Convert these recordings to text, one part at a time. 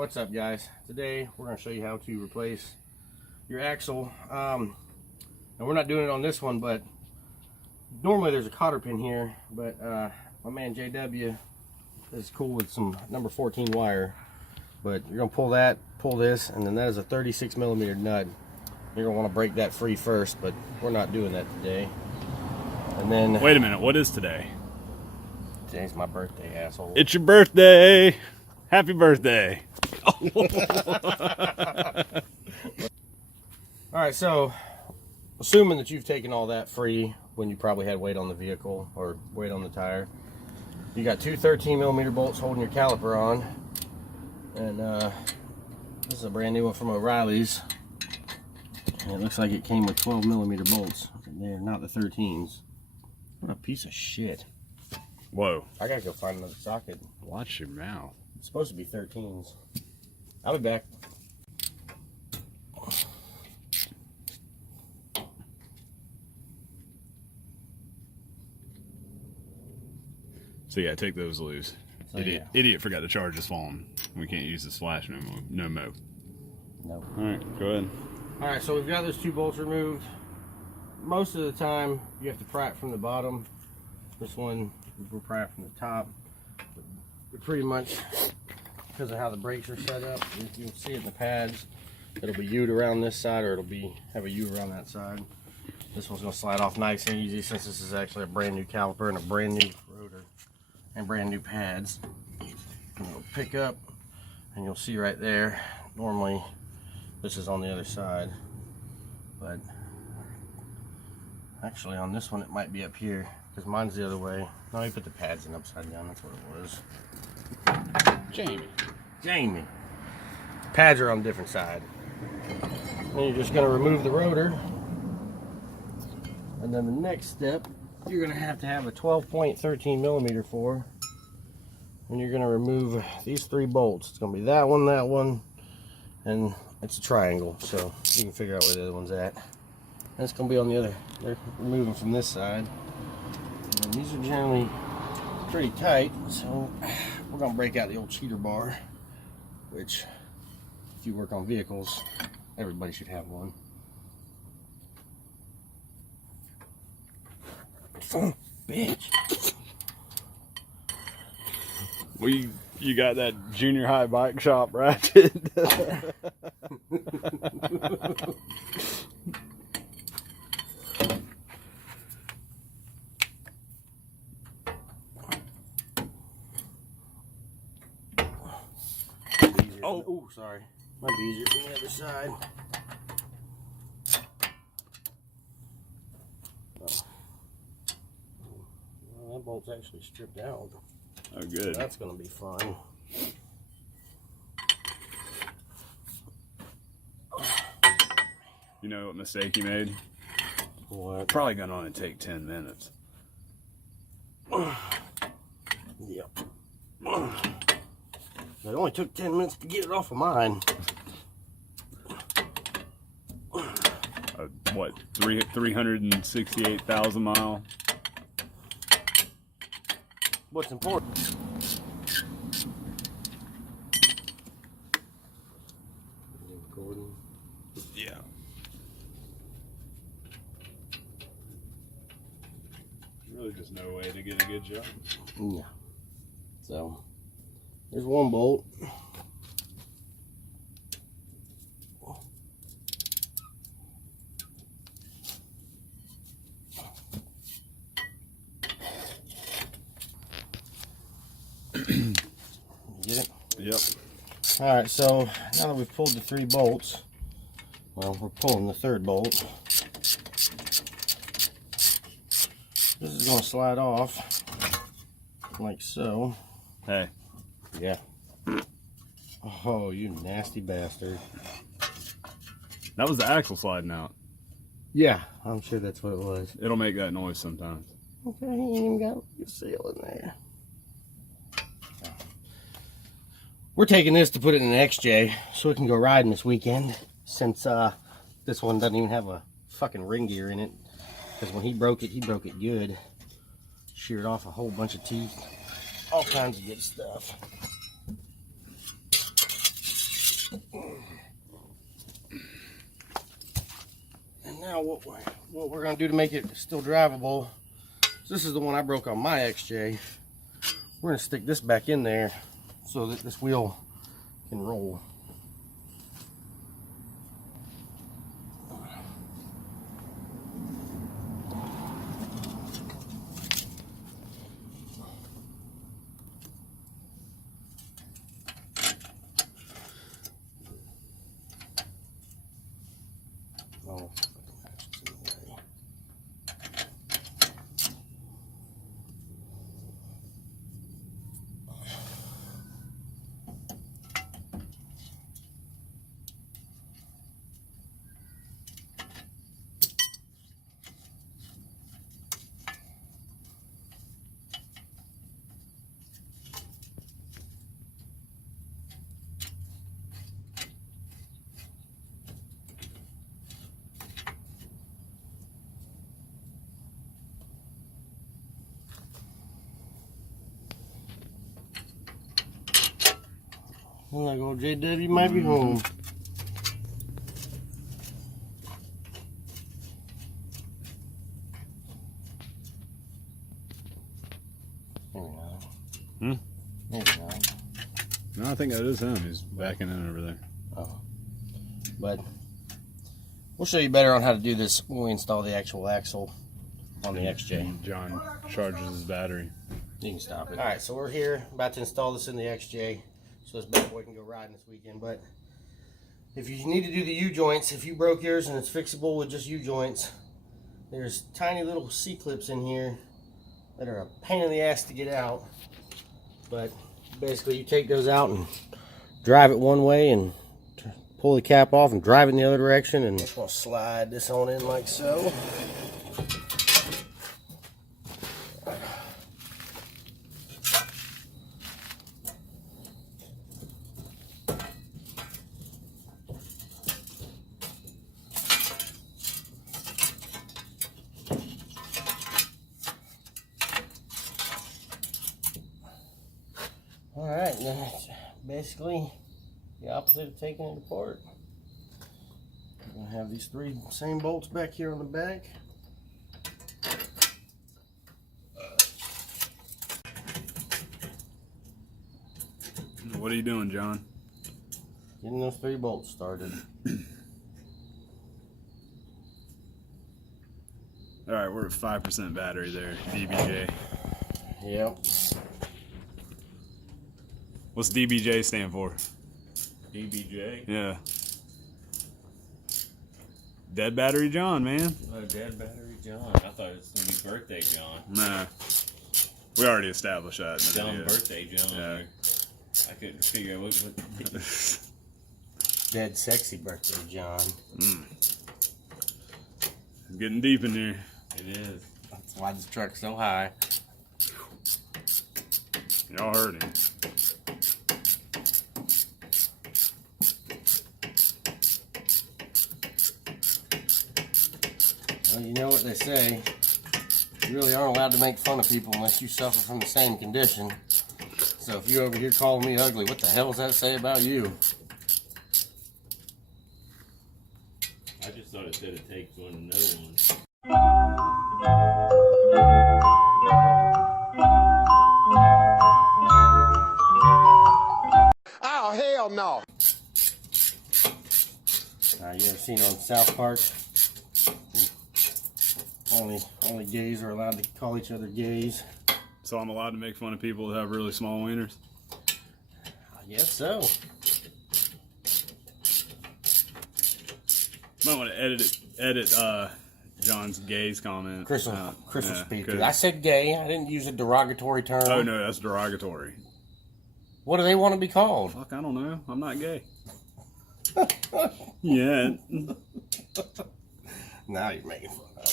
what's up guys? Today we're going to show you how to replace your axle. And we're not doing it on this one, but normally there's a cotter pin here, but my man JW is cool with some number 14 wire. But you're going to pull that, pull this, and then that is a 36mm nut. You're going to want to break that free first, but we're not doing that today. And then... Wait a minute, what is today? Today's my birthday, asshole. It's your birthday! Happy birthday! Alright, so assuming that you've taken all that free when you probably had weight on the vehicle or weight on the tire, you got two 13mm bolts holding your caliper on, and this is a brand new one from O'Reilly's, and it looks like it came with 12mm bolts. They're not the 13s. What a piece of shit. Whoa. I gotta go find another socket. Watch your mouth. It's supposed to be 13s. I'll be back. So yeah, take those loose. So, Idiot forgot to charge his phone. We can't use this flash no more. No. Nope. Alright, go ahead. Alright, so we've got those two bolts removed. Most of the time, you have to pry it from the bottom. This one, we'll pry it from the top. But pretty much, because of how the brakes are set up, you can see it in the pads. It'll be U'd around this side, or it'll have a U around that side. This one's going to slide off nice and easy, since this is actually a brand new caliper and a brand new rotor and brand new pads. And it'll pick up, and you'll see right there. Normally, this is on the other side, but actually on this one it might be up here, because mine's the other way. No, you put the pads in upside down, that's what it was. Jamie. Pads are on a different side. And you're just going to remove the rotor. And then the next step, you're going to have a 12.13mm for. And you're going to remove these three bolts. It's going to be that one, and it's a triangle, so you can figure out where the other one's at. And it's going to be on the other. They're removing from this side. And these are generally pretty tight, so we're going to break out the old cheater bar, which, if you work on vehicles, everybody should have one. Son of a bitch. Well, you got that junior high bike shop ratchet. Oh, sorry. Might be easier from the other side. Well, that bolt's actually stripped out. Oh, good. That's going to be fun. You know what mistake you made? What? Probably gonna only take 10 minutes. Yep. It only took 10 minutes to get it off of mine. What, 368,000 mile? What's important? Recording. Yeah. Really just no way to get a good job. Yeah. So, there's one bolt. Get it? Yep. Alright, so now that we've pulled the three bolts, well, we're pulling the third bolt. This is going to slide off like so. Hey. Yeah. Oh, you nasty bastard. That was the axle sliding out. Yeah, I'm sure that's what it was. It'll make that noise sometimes. Okay, he ain't even got a seal in there. We're taking this to put it in an XJ so we can go riding this weekend, since this one doesn't even have a fucking ring gear in it. Because when he broke it good. Sheared off a whole bunch of teeth. All kinds of good stuff. And now what we're going to do to make it still drivable, so this is the one I broke on my XJ. We're going to stick this back in there so that this wheel can roll. Oh. Look like old JW might be home. Maybe not. Maybe not. No, I think that is him. He's backing in over there. Oh. But we'll show you better on how to do this when we install the actual axle on the XJ. John charges his battery. You can stop it. Alright, so we're here about to install this in the XJ. So this bad boy can go riding this weekend. But if you need to do the U-joints, if you broke yours and it's fixable with just U-joints, there's tiny little C-clips in here that are a pain in the ass to get out. But basically you take those out and drive it one way and pull the cap off and drive it in the other direction, and just want to slide this on in like so. Alright, then it's basically the opposite of taking it apart. We're going to have these three same bolts back here on the back. What are you doing, John? Getting those three bolts started. Alright, we're at 5% battery there, DBJ. Yep. What's DBJ stand for? DBJ? Yeah. Dead Battery John, man. Oh, Dead Battery John. I thought it was going to be Birthday John. Nah. We already established that. John Birthday John. Yeah. I couldn't figure out what Dead sexy birthday, John. Getting deep in here. it is. That's why this truck's so high. Y'all heard him. Well, you know what they say. You really aren't allowed to make fun of people unless you suffer from the same condition. So if you're over here calling me ugly, what the hell does that say about you? I just thought it said it takes one to know one. Oh, hell no. You ever seen on South Park? Only gays are allowed to call each other gays. So I'm allowed to make fun of people that have really small wieners? I guess so. Might want to edit John's gays comment. Chris will yeah, speak to it. I said gay. I didn't use a derogatory term. Oh no, that's derogatory. What do they want to be called? Fuck, I don't know. I'm not gay. Yeah. Now you're making fun of me.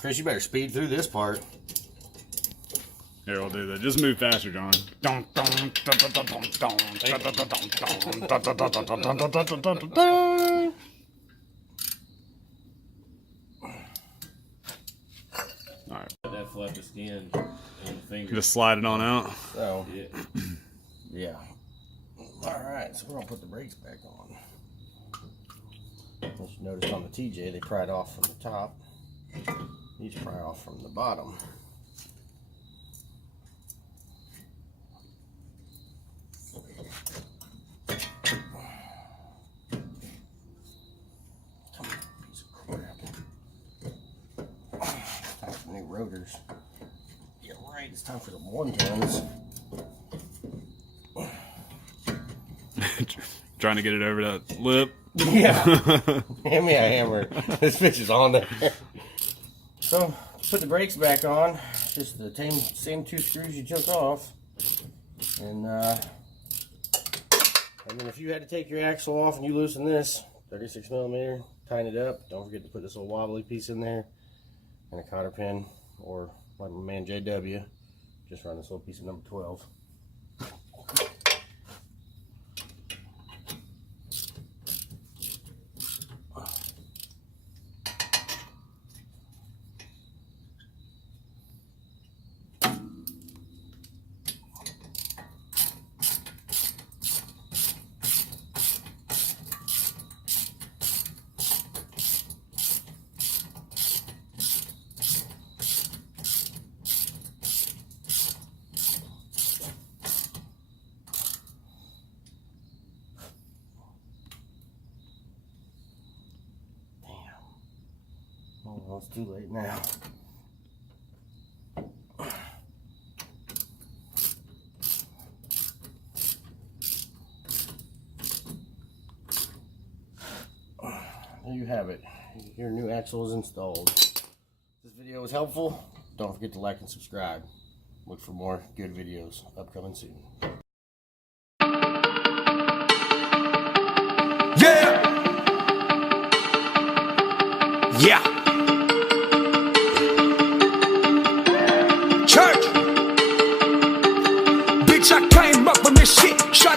Chris, you better speed through this part. Here, we'll do that. Just move faster, John. Alright. That fluffy skin on the finger. Just slide it on out. So, Yeah. yeah. Alright, so we're going to put the brakes back on. As you noticed on the TJ, they pried off from the top. These pry off from the bottom. Piece of crap. Time for new rotors. Yeah, right, it's time for the 110s. Trying to get it over that lip. Yeah. Hand me a hammer. This bitch is on there. So, put the brakes back on. Just the same 2 screws you took off. And then if you had to take your axle off and you loosen this, 36 millimeter, tighten it up. Don't forget to put this little wobbly piece in there. And a cotter pin. Or, like my man JW, just run this little piece of number 12. Oh, well, it's too late now. There you have it. Your new axle is installed. If this video was helpful, don't forget to like and subscribe. Look for more good videos upcoming soon. Yeah! Yeah! Church! Bitch, I came up on this shit. Shot